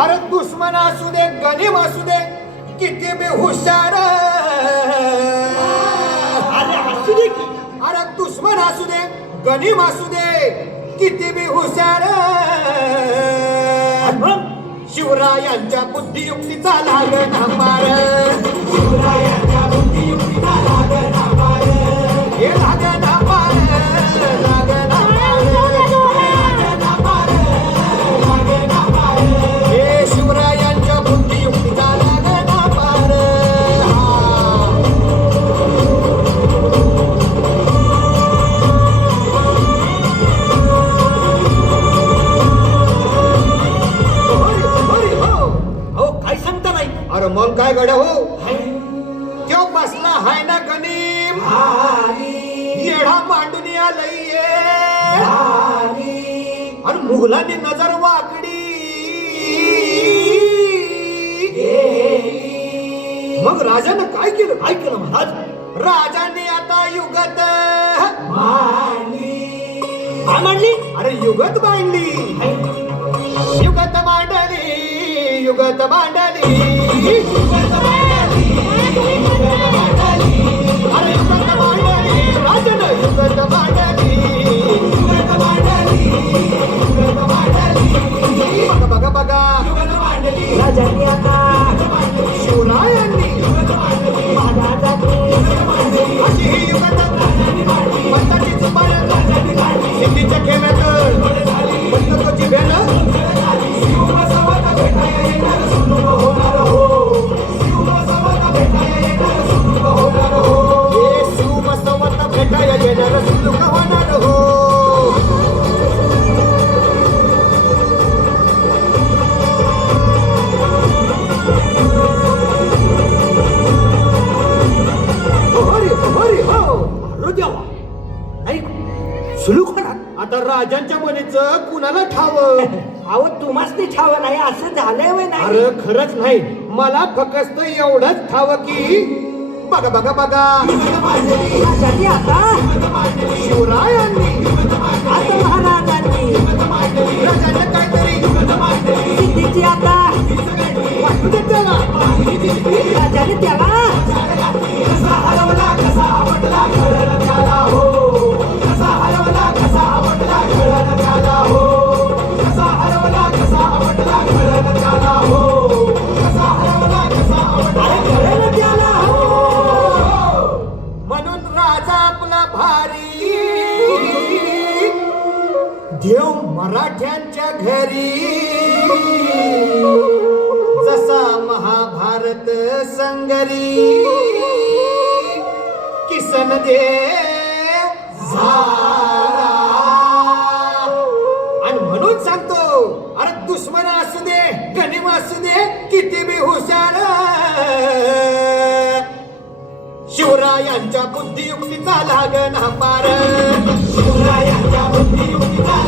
अरे दुश्मन असू दे गनिम असू दे किती बी हुशार, अरे असू दे की. अरे दुश्मन असू दे गनिम असू दे किती बी हुशार. आणि मग शिवरायांच्या बुद्धियुक्तीचा लागण पार, शिवरायांच्या बुद्धियुक्तीचा लागण पार. हे लागण पार, लागण पार, हे शिवरायांच्या बुद्धियुक्तीचा लागण पार. अहो काय सांगता नाही. अरे मग काय गड हो, त्यो बसला हाय ना गनिम, येडा मांडून आलंय. आणि मुघलांनी नजर वाकडी, मग राजानं काय केलं? काय केलं महाराज? राजाने आता युगत काय मांडली? अरे युगत मांडली, युगत मांडली, युगत मांडली, अरे युगत मांडली, राजानं युगत मांडली. बघा बघा बघा राजांनी आता शिवरायांनी अशी ही युगत पंताची जुबान सिद्धीच्या खेम्यात पंतकोची भेट. हे शिवबसवत भेटाया येणार सुलूक होणार हो. हरी हो. अरे देवा, नाही सुलूक होणार. आता राजांच्या मनीचं कुणाला ठाव? अहो तुम्हाच ते ठाव नाही असं झालंय वय नाही. अरे खरंच नाही, मला फक्त एवढंच ठाव की बघा बघा बघा राजांनी आता शिवरायांनी आता महाराजांनी राजांना काहीतरी सिद्धीची आता वाटू देत त्याला. राजाने त्याला कसा हरवला कसा आवडला कळलं त्याला हो. कसा हरवला कसा आवडला कळलं त्याला हो. कसा हरवला कसा आवडला कळलं त्याला हो. कसा हरवला कसा आवडला कळलं त्याला हो. म्हणून राजा आपला भारी देव मराठ्यांच्या घरी, जसा महाभारत संगरी किसन देव झाला. आणि म्हणून सांगतो, अरे दुश्मन असू दे गनिम असू दे किती बी हुशार, शिवरायांच्या बुद्धियुक्तीचा लागण पार, शिवरायांच्या बुद्धियुक्तीचा